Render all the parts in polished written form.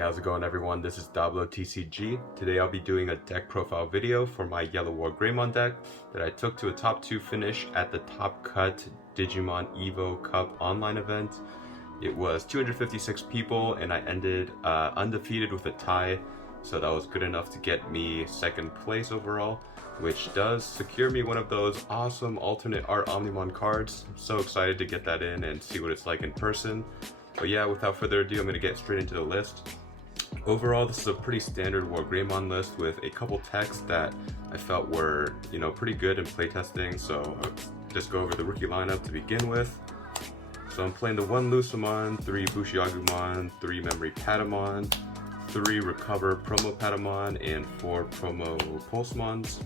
How's it going, everyone? This is TCG. Today I'll be doing a deck profile video for my Yellow WarGreymon deck that I took to a top 2 finish at the Top Cut Digimon Evo Cup online event. It was 256 people and I ended undefeated with a tie, so that was good enough to get me second place overall, which does secure me one of those awesome alternate art Omnimon cards. I'm so excited to get that in and see what it's like in person. But yeah, without further ado, I'm going to get straight into the list. Overall, this is a pretty standard WarGreymon list with a couple techs that I felt were, pretty good in playtesting, so I'll just go over the rookie lineup to begin with. So I'm playing the 1 Lucemon, 3 BushiAgumon, 3 Memory Patamon, 3 Recover Promo Patamon, and 4 Promo Pulsemons.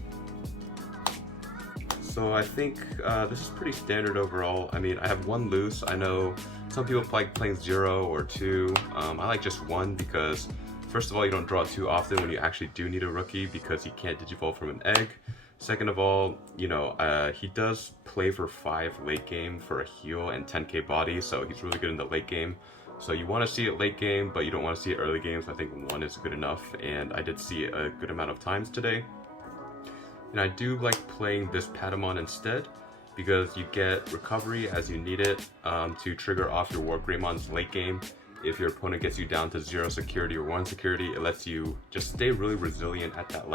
So I think this is pretty standard overall. I mean, I have 1 loose. I know some people like playing 0 or 2. I like just 1 because, first of all, you don't draw it too often when you actually do need a rookie because he can't digivolve from an egg. Second of all, he does play for 5 late game for a heal and 10k body, so he's really good in the late game. So you want to see it late game, but you don't want to see it early game, so I think 1 is good enough, and I did see it a good amount of times today. And I do like playing this Patamon instead, because you get recovery as you need it to trigger off your WarGreymon's late game. If your opponent gets you down to 0 security or 1 security, it lets you just stay really resilient at that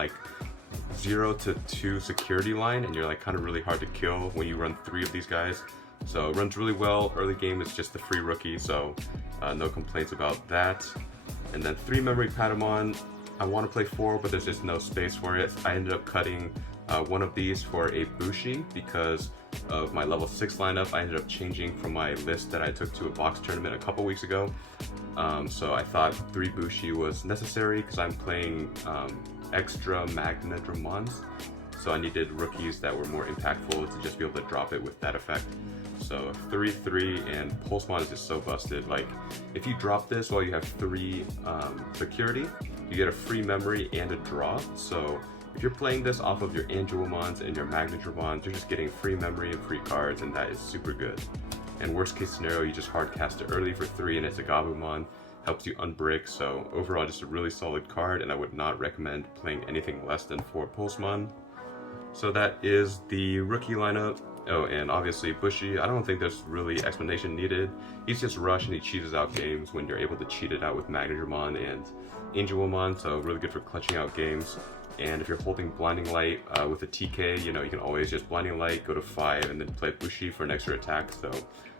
0 to 2 security line, and you're kind of really hard to kill when you run 3 of these guys. So it runs really well. Early game is just the free rookie, so no complaints about that. And then 3 Memory Patamon. I want to play 4, but there's just no space for it. I ended up cutting one of these for a Bushi because of my level 6 lineup. I ended up changing from my list that I took to a box tournament a couple weeks ago. So I thought 3 Bushi was necessary because I'm playing extra Magnadramons. So I needed rookies that were more impactful to just be able to drop it with that effect. So 3/3 and Pulsemon is just so busted. If you drop this while you have 3 security, you get a free memory and a draw. So if you're playing this off of your Angewomons and your Magnadramons, you're just getting free memory and free cards, and that is super good. And worst case scenario, you just hard cast it early for 3 and it's a Agumon, helps you unbrick. So overall, just a really solid card, and I would not recommend playing anything less than 4 Pulsemon. So that is the rookie lineup. Oh, and obviously Bushi, I don't think there's really explanation needed. He's just rush and he cheats out games when you're able to cheat it out with Magnadramon and Angewomon, so really good for clutching out games. And if you're holding Blinding Light with a TK, you can always just Blinding Light, go to 5, and then play Bushi for an extra attack, so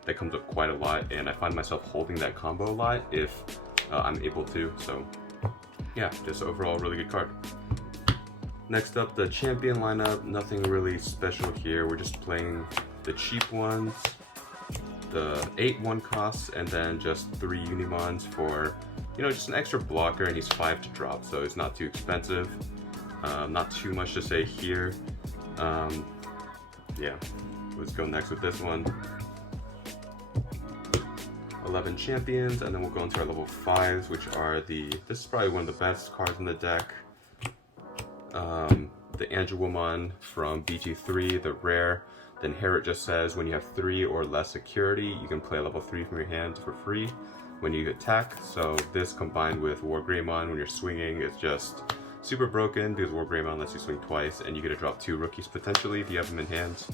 that comes up quite a lot, and I find myself holding that combo a lot if I'm able to, so yeah, just overall really good card. Next up, the champion lineup. Nothing really special here. We're just playing the cheap ones, the 8 1 costs, and then just 3 Unimons for, just an extra blocker, and he's 5 to drop, so it's not too expensive. Not too much to say here. Yeah, let's go next with this one. 11 champions, and then we'll go into our level 5s, which are this is probably one of the best cards in the deck. The Angewomon from BT3, the rare. Then here it just says when you have 3 or less security, you can play level 3 from your hand for free when you attack. So this combined with WarGreymon when you're swinging is just super broken because WarGreymon lets you swing twice, and you get to drop 2 rookies potentially if you have them in hand.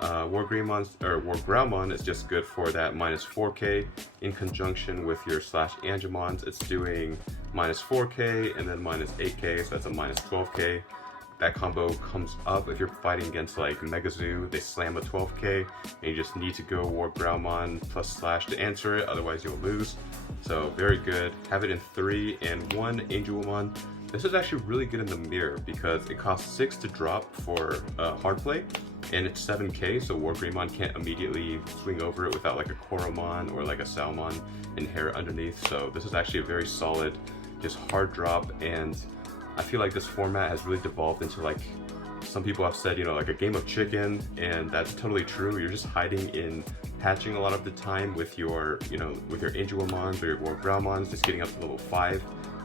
WarGrowlmon is just good for that -4k in conjunction with your /Angemons. It's doing -4k and then -8k, so that's a -12k. That combo comes up if you're fighting against Megazoo. They slam a 12k, and you just need to go WarGrowlmon plus slash to answer it, otherwise you'll lose. So very good. Have it in 3 and 1 Angewomon. This is actually really good in the mirror because it costs 6 to drop for hard play, and it's 7k, so WarGreymon can't immediately swing over it without a Koromon or a Salmon inherit underneath. So this is actually a very solid, just hard drop, and I feel like this format has really devolved into some people have said, a game of chicken, and that's totally true. You're just hiding in hatching a lot of the time with your, with your Angewomons or your WarGrowlmons, just getting up to level 5.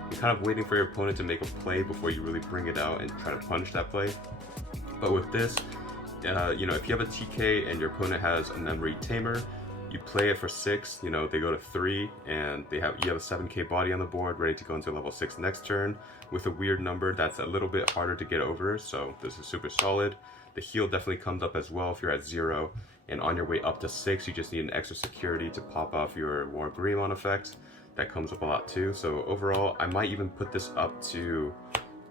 You're kind of waiting for your opponent to make a play before you really bring it out and try to punish that play. But with this, if you have a TK and your opponent has a Memory Tamer, you play it for 6, you know, they go to 3, and you have a 7k body on the board, ready to go into level 6 next turn with a weird number that's a little bit harder to get over, so this is super solid. The heal definitely comes up as well if you're at 0, and on your way up to 6, you just need an extra security to pop off your WarGreymon effect. That comes up a lot too, so overall, I might even put this up to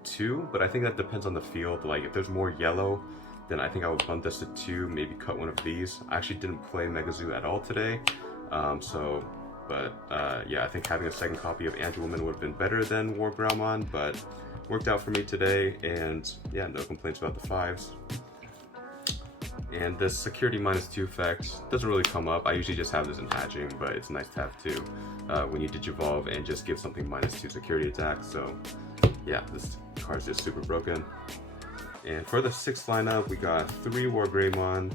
2, but I think that depends on the field. Like, if there's more yellow, then I think I would bump this to 2, maybe cut one of these. I actually didn't play Mega Zoo at all today, yeah, I think having a second copy of Angewomon would have been better than WarGrowlmon, but worked out for me today, and yeah, no complaints about the 5s. And this security -2 effect doesn't really come up. I usually just have this in hatching, but it's nice to have too when you digivolve and just give something -2 security attack. So yeah, this card's just super broken. And for the 6th lineup, we got 3 WarGreymon,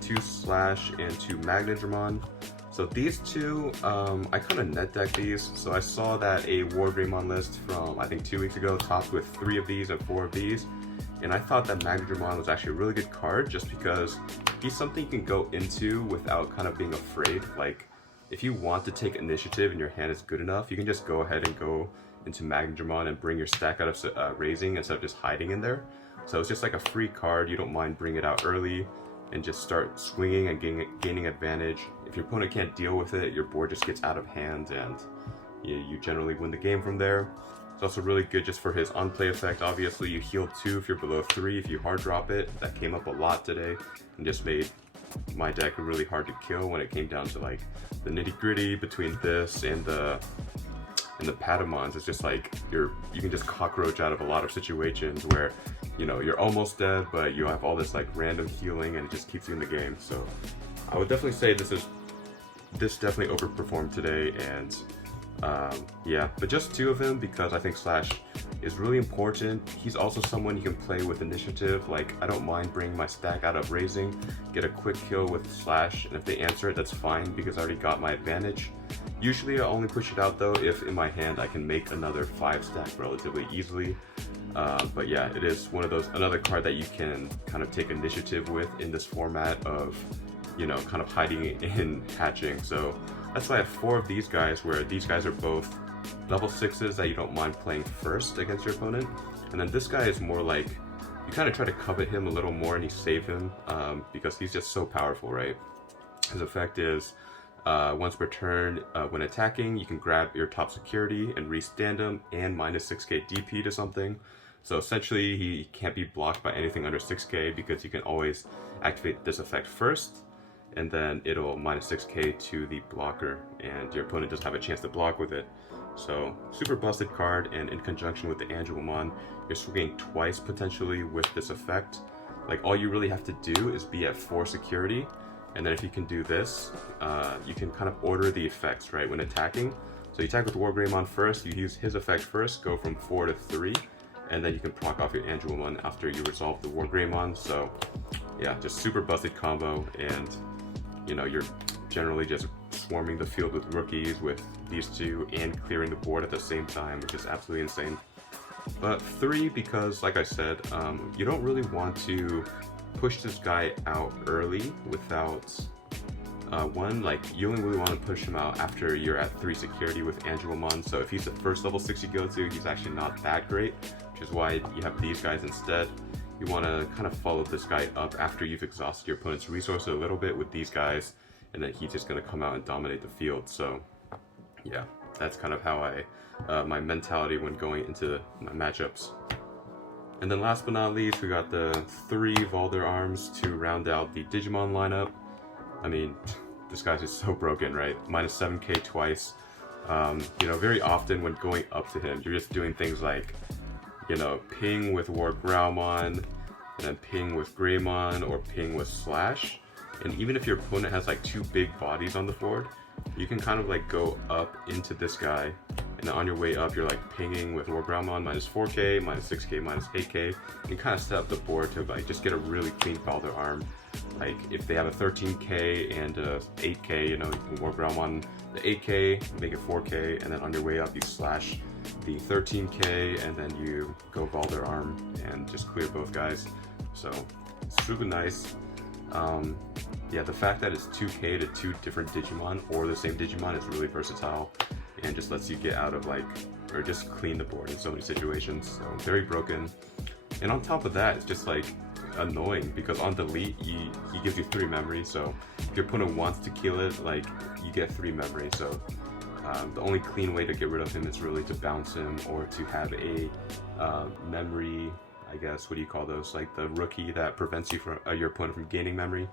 2 Slash, and 2 Magnadramon. So these two, I kind of net deck these. So I saw that a WarGreymon list from I think 2 weeks ago topped with 3 of these and 4 of these. And I thought that Magnadramon was actually a really good card just because he's something you can go into without kind of being afraid. Like, if you want to take initiative and your hand is good enough, you can just go ahead and go into Magnadramon and bring your stack out of raising instead of just hiding in there. So it's just like a free card. You don't mind bringing it out early and just start swinging and gaining advantage. If your opponent can't deal with it, your board just gets out of hand and you generally win the game from there. It's also really good just for his on-play effect. Obviously, you heal 2 if you're below 3 if you hard drop it. That came up a lot today and just made my deck really hard to kill when it came down to like the nitty-gritty between this and the Patamons. It's just like you can just cockroach out of a lot of situations where, you know, you're almost dead, but you have all this like random healing and it just keeps you in the game. So I would definitely say this definitely overperformed today, and yeah, but just 2 of him because I think Slash is really important. He's also someone you can play with initiative. Like, I don't mind bringing my stack out of raising, get a quick kill with Slash, and if they answer it, that's fine because I already got my advantage. Usually I only push it out though if in my hand I can make another 5 stack relatively easily. But yeah, it is one of those, another card that you can kind of take initiative with in this format of, you know, kind of hiding in hatching. So that's why I have 4 of these guys, where these guys are both level 6s that you don't mind playing first against your opponent. And then this guy is more like, you kind of try to covet him a little more and you save him because he's just so powerful, right? His effect is, once per turn, when attacking, you can grab your top security and restand him and minus 6k DP to something. So essentially, he can't be blocked by anything under 6k because you can always activate this effect first, and then it'll minus 6k to the blocker, and your opponent doesn't have a chance to block with it. So super busted card, and in conjunction with the Angewomon, you're swinging twice potentially with this effect. Like, all you really have to do is be at 4 security, and then if you can do this, you can kind of order the effects, right, when attacking. So you attack with WarGreymon first, you use his effect first, go from 4 to 3, and then you can proc off your Angewomon after you resolve the WarGreymon. So yeah, just super busted combo, and you know, you're generally just swarming the field with rookies with these 2 and clearing the board at the same time, which is absolutely insane. But 3, because like I said, you don't really want to push this guy out early without one, like, you only really want to push him out after you're at 3 security with Angewomon. So if he's the first level 6 you go to, he's actually not that great, which is why you have these guys instead. You want to kind of follow this guy up after you've exhausted your opponent's resources a little bit with these guys, and then he's just going to come out and dominate the field. So yeah, that's kind of how my mentality when going into my matchups. And then last but not least, we got the 3 Valdur arms to round out the Digimon lineup. I mean, this guy's just so broken, right? Minus 7k twice. You know, very often when going up to him, you're just doing things like, you know, ping with WarGrowlmon, and then ping with Greymon, or ping with Slash. And even if your opponent has like 2 big bodies on the board, you can kind of like go up into this guy, and then on your way up, you're like pinging with WarGrowlmon minus 4k, minus 6k, minus 8k, and kind of set up the board to like just get a really clean Valdur arm. Like, if they have a 13k and a 8k, you know, you can WarGrowlmon the 8k, make it 4k, and then on your way up, you Slash the 13k, and then you go Valdur arm and just clear both guys. So super nice. Yeah, the fact that it's 2k to 2 different Digimon or the same Digimon is really versatile and just lets you get out of like, or just clean the board in so many situations. So very broken. And on top of that, it's just like annoying because on delete, he gives you 3 memory. So if your opponent wants to kill it, like you get 3 memory. So the only clean way to get rid of him is really to bounce him or to have a memory, I guess, what do you call those? Like the rookie that prevents you from your opponent from gaining memory.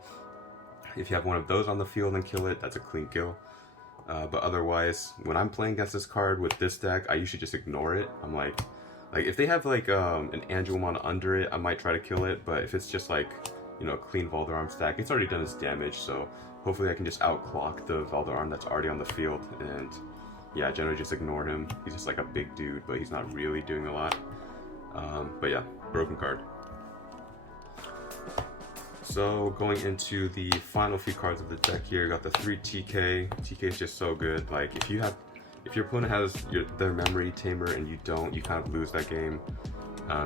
If you have one of those on the field and kill it, that's a clean kill. But otherwise, when I'm playing against this card with this deck, I usually just ignore it. I'm like if they have like an Angewomon under it, I might try to kill it. But if it's just like, you know, a clean Valdur arm stack, it's already done its damage. So hopefully I can just outclock the Valdur arm that's already on the field. And yeah, I generally just ignore him. He's just like a big dude, but he's not really doing a lot. But yeah, broken card. So going into the final few cards of the deck here, you got the 3 TK. TK is just so good. Like if your opponent has their memory tamer and you don't, you kind of lose that game.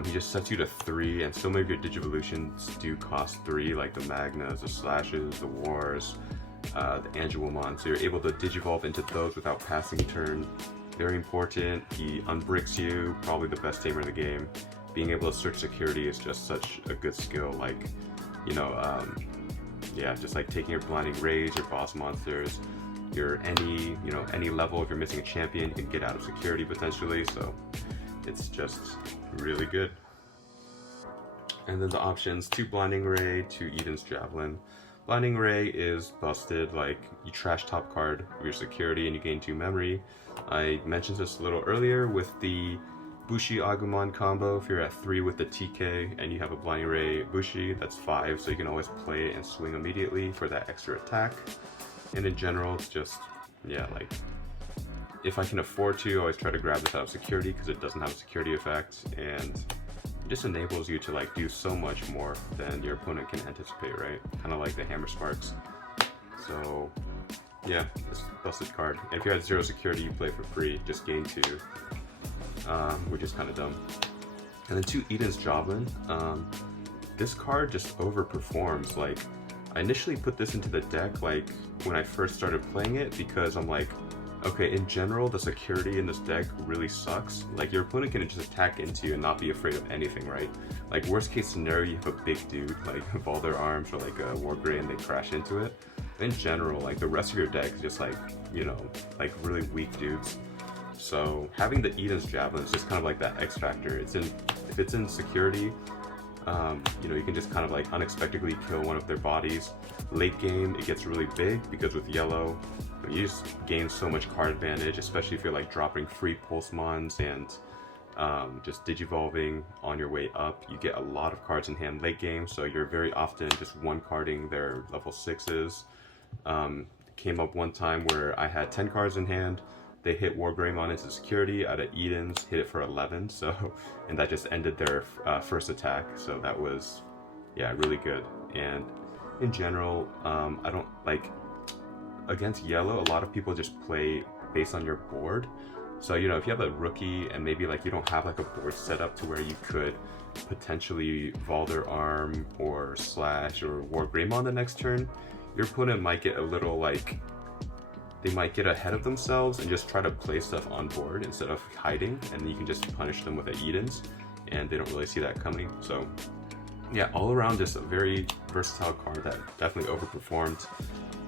He just sets you to 3, and so many of your Digivolutions do cost 3, like the Magnas, the Slashes, the Wars, the Angewomon. So you're able to Digivolve into those without passing turn. Very important. He unbricks you, probably the best tamer in the game. Being able to search security is just such a good skill. Like, you know, yeah, just like taking your Blinding Rays, your boss monsters, your any level. If you're missing a champion, you can get out of security potentially. So it's just really good. And then the options: 2 Blinding Ray, 2 Eden's Javelin. Blinding Ray is busted. Like you trash top card of your security and you gain 2 memory. I mentioned this a little earlier with the BushiAgumon combo. If you're at 3 with the TK and you have a Blinding Ray Bushi, that's 5, so you can always play it and swing immediately for that extra attack. And in general, it's just, yeah, like, if I can afford to, I always try to grab this out of security because it doesn't have a security effect, and it just enables you to like do so much more than your opponent can anticipate, right? Kind of like the Hammer Sparks. So yeah, it's a busted card. And if you had 0 security, you play for free, just gain 2. Which is kind of dumb. And then 2 Eden's Javelin. This card just overperforms. Like, I initially put this into the deck like when I first started playing it because I'm like, okay, in general, the security in this deck really sucks. Like, your opponent can just attack into you and not be afraid of anything, right? Like, worst case scenario, you have a big dude, like Valdur arms or like a WarGrey, and they crash into it. In general, like, the rest of your deck is just like, you know, like really weak dudes. So having the Eden's Javelin is just kind of like that X factor. If it's in security, you know, you can just kind of like unexpectedly kill one of their bodies. Late game, it gets really big because with yellow, you just gain so much card advantage, especially if you're like dropping free Pulsemons and just digivolving on your way up. You get a lot of cards in hand late game, so you're very often just one-carding their level 6s. Came up one time where I had 10 cards in hand. They hit WarGreymon into security out of Eden's, hit it for 11, so, and that just ended their first attack, so that was, yeah, really good. And in general, I don't, like, against yellow, a lot of people just play based on your board. So, you know, if you have a rookie and maybe like you don't have like a board set up to where you could potentially Valdur arm or slash or WarGreymon the next turn, your opponent might get a little like, they might get ahead of themselves and just try to play stuff on board instead of hiding, and you can just punish them with the Eden's, and they don't really see that coming. So yeah, all around just a very versatile card that definitely overperformed,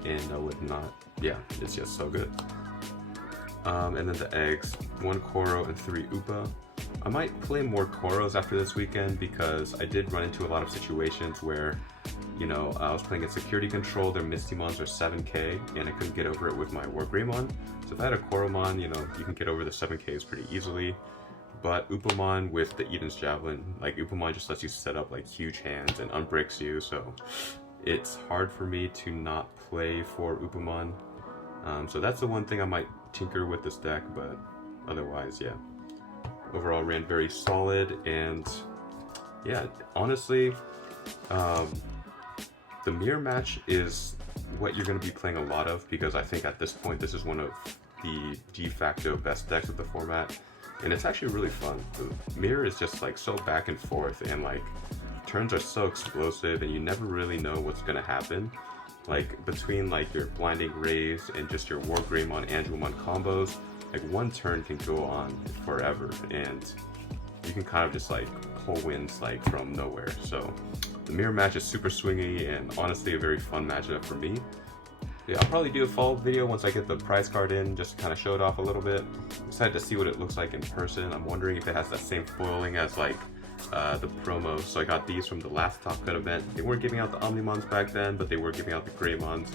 and I would not, yeah, it's just so good. And then the eggs, 1 Koro and 3 Upa. I might play more Koros after this weekend because I did run into a lot of situations where, you know, I was playing at security control, their Mistymons are 7k, and I couldn't get over it with my WarGreymon. So if I had a Koromon, you know, you can get over the 7ks pretty easily. But Upamon with the Eden's Javelin, like Upamon just lets you set up like huge hands and unbricks you, so it's hard for me to not play for Upamon. So that's the one thing I might tinker with this deck, but otherwise, yeah. Overall ran very solid, and yeah, honestly, the mirror match is what you're going to be playing a lot of, because I think at this point this is one of the de facto best decks of the format, and it's actually really fun. The mirror is just like so back and forth, and like turns are so explosive and you never really know what's gonna happen. Like between like your Blinding Rays and just your WarGreymon Angewomon combos, like one turn can go on forever and you can kind of just like pull wins like from nowhere. So the mirror match is super swingy and honestly a very fun matchup for me. Yeah, I'll probably do a follow-up video once I get the prize card in, just to kind of show it off a little bit. I'm excited to see what it looks like in person. I'm wondering if it has that same foiling as like the promo. So I got these from the last Top Cut event. They weren't giving out the Omnimons back then, but they were giving out the Greymons.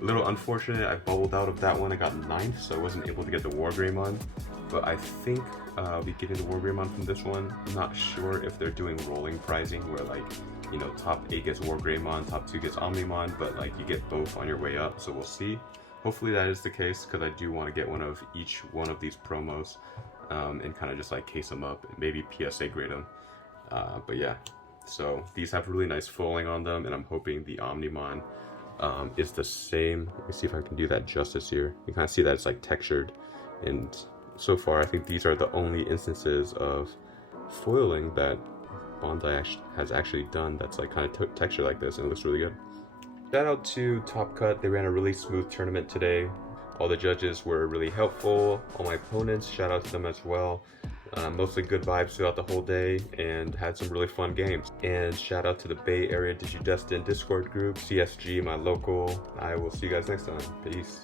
A little unfortunate, I bubbled out of that one. I got 9th, so I wasn't able to get the WarGreymon. But I think I'll be getting the WarGreymon from this one. I'm not sure if they're doing rolling pricing where like, you know, top 8 gets WarGreymon, top 2 gets Omnimon, but like you get both on your way up, so we'll see. Hopefully that is the case, because I do want to get one of each one of these promos and kind of just like case them up and maybe PSA grade them. But yeah, so these have really nice foiling on them, and I'm hoping the Omnimon is the same. Let me see if I can do that justice here. You kind of see that it's like textured, and so far I think these are the only instances of foiling that Bandai has actually done that's like kind of texture like this, and it looks really good. Shout out to Top Cut. They ran a really smooth tournament today. All the judges were really helpful. All my opponents, shout out to them as well. Mostly good vibes throughout the whole day and had some really fun games. And shout out to the Bay Area Digidestined Discord group, CSG, my local. I will see you guys next time. Peace.